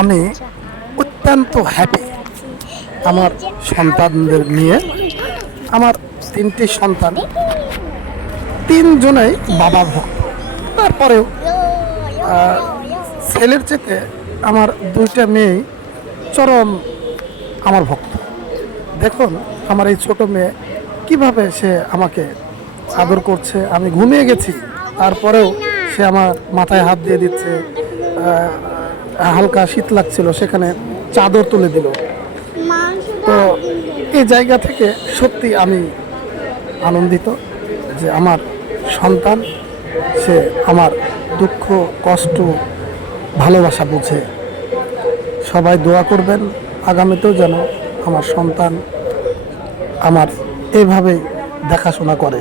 আমি অত্যন্ত হ্যাপি আমার সন্তানদের নিয়ে। আমার তিনটি সন্তান, তিনজনেই বাবা ভক্ত। তারপরেও ছেলের চেতে আমার দুইটা মেয়ে চরম আমার ভক্ত। দেখুন আমার এই ছোট মেয়ে কিভাবে সে আমাকে আদর করছে। আমি ঘুমিয়ে গেছি, তারপরেও সে আমার মাথায় হাত দিয়ে দিচ্ছে। হালকা শীত লাগছিল, সেখানে চাদর তুলে দিল। তো এই জায়গা থেকে সত্যি আমি আনন্দিত যে আমার সন্তান, সে আমার দুঃখ কষ্ট ভালোবাসা বুঝে। সবাই দোয়া করবেন আগামীতেও যেন আমার সন্তান আমার এইভাবেই দেখাশোনা করে।